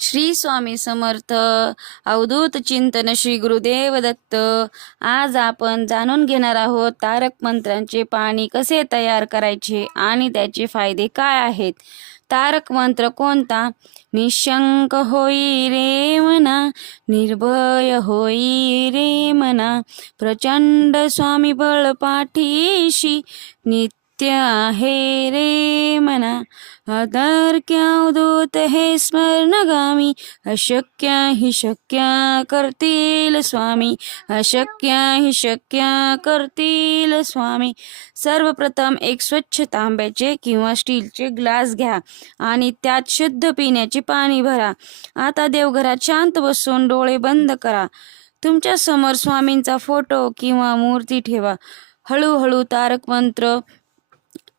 श्री स्वामी समर्थ. अवधूत चिंतन श्री गुरुदेव दत्त. आज आपण जाणून घेणार आहोत तारक मंत्रांचे पाणी कसे तयार करायचे आणि त्याचे फायदे काय आहेत. तारक मंत्र कोणता? निशंक होई रे मना, निर्भय होई रे मना, प्रचंड स्वामी बळ पाठीशी, नित्य आहे रे मना, अतर्क्य अवधूत हे स्मरणगामी, अशक्य हि शक्य करतील स्वामी, अशक्य हि शक्य करतील स्वामी. सर्वप्रथम एक स्वच्छ तांब्याचे किंवा स्टीलचे ग्लास घ्या आणि त्यात शुद्ध पिण्याचे पाणी भरा. आता देवघरात शांत बसून डोळे बंद करा. तुमच्या समोर स्वामींचा फोटो किंवा मूर्ती ठेवा. हळूहळू तारक मंत्र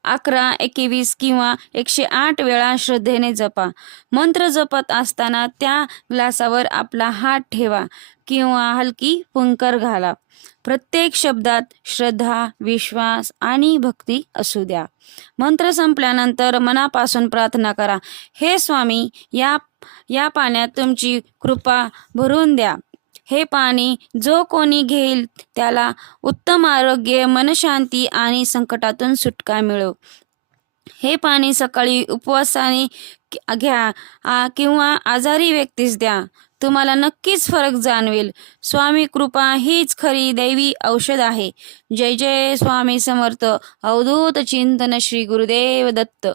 11, 21 किंवा 108 वेळा श्रद्धेने जपा. मंत्र जपत असताना त्या ग्लासावर आपला हात ठेवा किंवा हलकी फुंकर घाला. प्रत्येक शब्दात श्रद्धा, विश्वास आणि भक्ती असू द्या. मंत्र संपल्यानंतर मनापासून प्रार्थना करा. हे स्वामी, या पाण्यात तुमची कृपा भरून द्या. हे पाणी जो कोणी घेईल त्याला उत्तम आरोग्य, मनशांती आणि संकटातून सुटका मिळो. हे पाणी सकाळी उपवासाने घ्या किंवा आजारी व्यक्तीस द्या. तुम्हाला नक्कीच फरक जाणवेल. स्वामी कृपा हीच खरी दैवी औषध आहे. जय जय स्वामी समर्थ. अवधूत चिंतन श्री गुरुदेव दत्त.